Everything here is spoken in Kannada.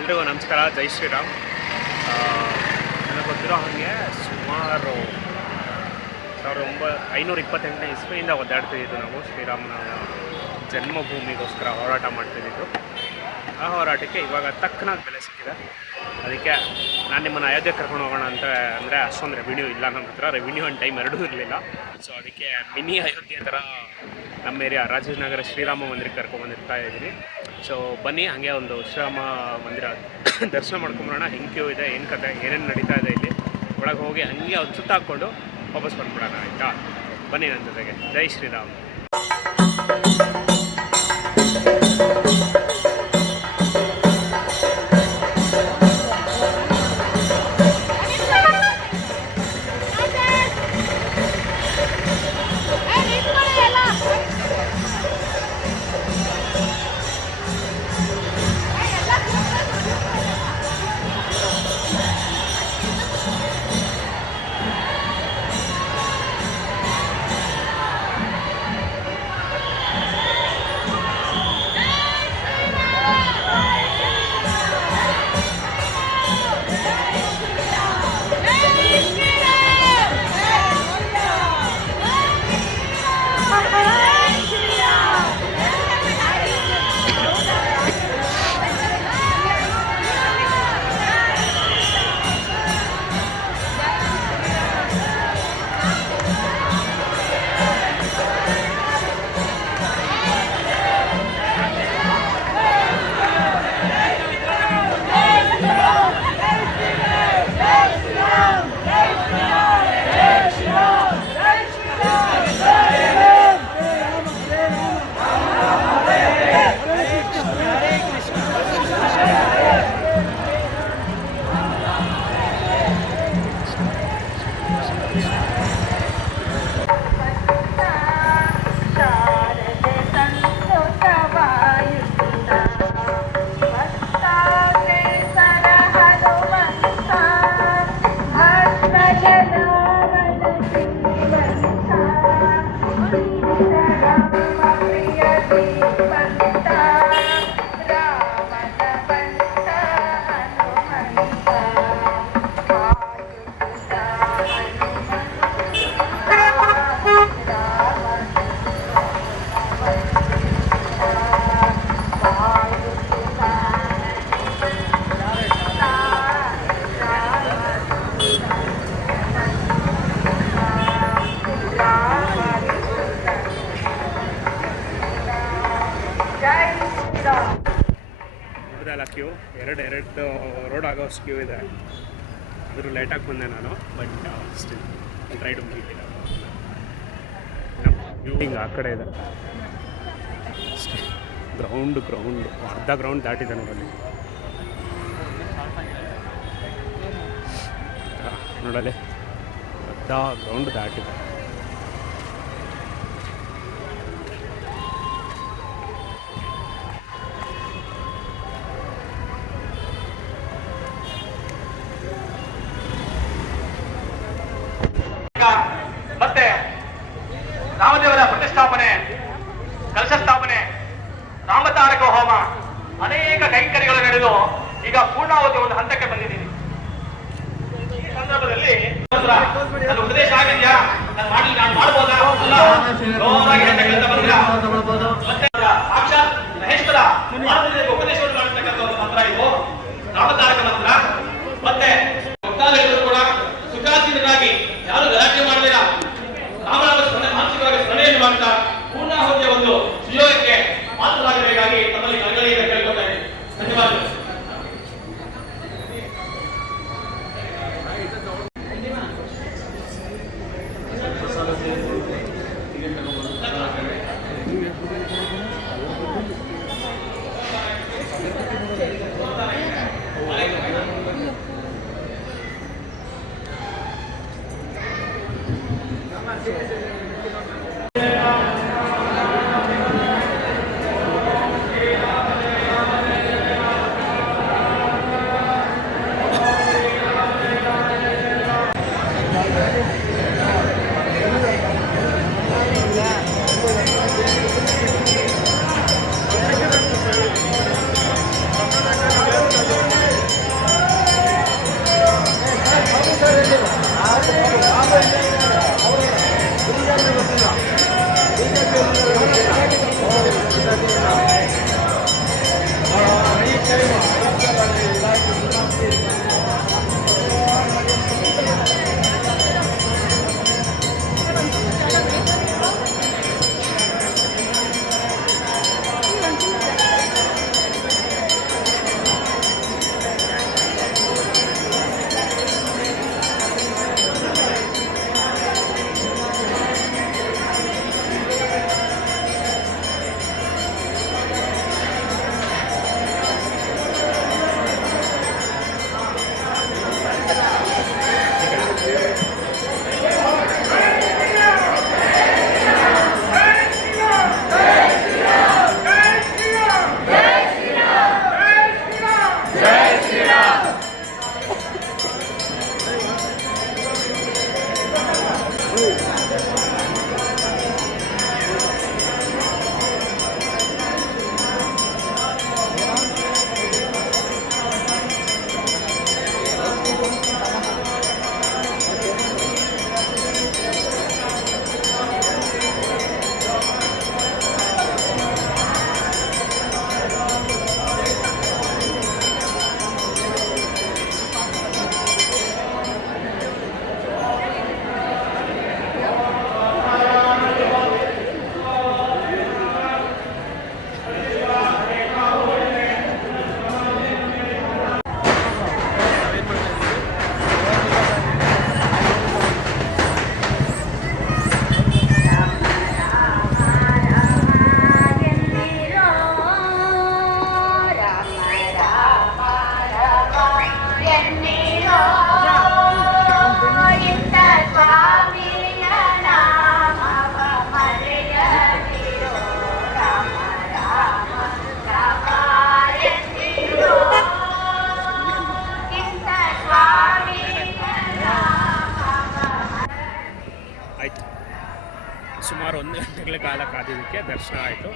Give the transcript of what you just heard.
ಎಲ್ರಿಗೂ ನಮಸ್ಕಾರ, ಜೈ ಶ್ರೀರಾಮ್. ನನಗೆ ಗೊತ್ತಿರೋ ಹಾಗೆ ಸುಮಾರು 528ನೇ ಇಸ್ವಿಯಿಂದ ಒದ್ದಾಡ್ತಿದ್ದು ನಾವು ಶ್ರೀರಾಮನ ಜನ್ಮಭೂಮಿಗೋಸ್ಕರ ಹೋರಾಟ ಮಾಡ್ತಿದ್ದಿದ್ದು. ಆ ಹೋರಾಟಕ್ಕೆ ಇವಾಗ ತಕ್ಕನಾಗಿ ಬೆಲೆ ಸಿಕ್ಕಿದೆ. ಅದಕ್ಕೆ ನಾನು ನಿಮ್ಮನ್ನು ಅಯೋಧ್ಯೆ ಕರ್ಕೊಂಡು ಹೋಗೋಣ ಅಂತ ಅಂದರೆ ಅಷ್ಟೊಂದು ರೆವಿನ್ಯೂ ಇಲ್ಲ ನಮ್ಮ ಹತ್ರ. ರೆವಿನ್ಯೂ ಆ್ಯಂಡ್ ಟೈಮ್ ಎರಡೂ ಇರಲಿಲ್ಲ. ಸೊ ಅದಕ್ಕೆ ಮಿನಿ ಅಯೋಧ್ಯೆ ಥರ ನಮ್ಮ ಏರಿಯಾ ರಾಜಾಜಿನಗರ ಶ್ರೀರಾಮ ಮಂದಿರಕ್ಕೆ ಕರ್ಕೊಂಡ್ಬಂದಿರ್ತಾ ಇದ್ದೀನಿ. ಸೊ ಬನ್ನಿ, ಹಾಗೆ ಒಂದು ಶ್ರೀರಾಮ ಮಂದಿರ ದರ್ಶನ ಮಾಡ್ಕೊಂಬರೋಣ. ಹೆಂಗೆ ಕ್ಯೂ ಇದೆ, ಏನು ಕತೆ, ಏನೇನು ನಡೀತಾ ಇದೆ ಇಲ್ಲಿ, ಒಳಗೆ ಹೋಗಿ ಹಂಗೆ ಒಂದು ಸುತ್ತ ಹಾಕ್ಕೊಂಡು ವಾಪಸ್ ಬಂದ್ಬಿಡೋಣ. ಆಯಿತಾ? ಬನ್ನಿ ನನ್ನ ಜೊತೆಗೆ. ಜೈ ಶ್ರೀರಾಮ್. ಕ್ಯೂ ಎರಡು ರೋಡ್ ಆಗೋಷ್ಟು ಕ್ಯೂ ಇದೆ. ಆದರೂ ಲೇಟಾಗಿ ಬಂದೆ ನಾನು. But still try to meet it. Building ಆ ಕಡೆ ಇದೆ. ಗ್ರೌಂಡ್ ಅರ್ಧ ಗ್ರೌಂಡ್ ದಾಟಿದೆ ನೋಡಲ್ಲಿ. ನೋಡಲ್ಲಿ ಅರ್ಧ ಗ್ರೌಂಡ್ ದಾಟಿದೆ. ಮತ್ತೆ ರಾಮದೇವರ ಪ್ರತಿಷ್ಠಾಪನೆ, ಕಲಶ ಸ್ಥಾಪನೆ, ರಾಮತಾರಕ ಹೋಮ, ಅನೇಕ ಕೈಂಕರ್ಯಗಳು ನಡೆದು ಈಗ ಪೂರ್ಣಾವತಿ ಒಂದು ಹಂತಕ್ಕೆ ಬಂದಿದ್ದೀನಿ. ಈ ಸಂದರ್ಭದಲ್ಲಿ ನನ್ನ ಉಪದೇಶ ಆಗಿದೆಯಾ, ನಾನು ಮಾಡ್ಬೋದಾ? ಮತ್ತೆ ಸಾಕ್ಷಾತ್ ಮಹೇಶ್ವರ ಉಪದೇಶವನ್ನು ಮಾಡತಕ್ಕಂಥ ಒಂದು ಮಂತ್ರ ಇದು ರಾಮತಾರಕ ಮಂತ್ರ. ಮತ್ತೆ ಭಕ್ತಾದಿಗಳು ಕೂಡ ಸುಖಾಸೀನರಾಗಿ ಯಾರು ಗಲಾಟೆ ಮಾಡಲಿಲ್ಲ, ರಾಮನಾಮ ಮಾನಸಿಕವಾಗಿ ಸ್ಮರಣೆಯನ್ನು ಮಾಡ್ತಾ ಪೂರ್ಣಾಹುತಿಯ ಒಂದು ಸುಯೋಗಕ್ಕೆ ಪಾತ್ರರಾಗಬೇಕಾಗಿ ತಮ್ಮಲ್ಲಿ ಕಳಕಳಿಯಿಂದ ಕೇಳ್ಕೊತಾ ಇದ್ದೀನಿ. ಧನ್ಯವಾದಗಳು. ಸುಮಾರು 1 ಗಂಟೆಗಳ ಕಾಲ ಕಾದಿದ್ದಕ್ಕೆ ದರ್ಶನ ಆಯಿತು.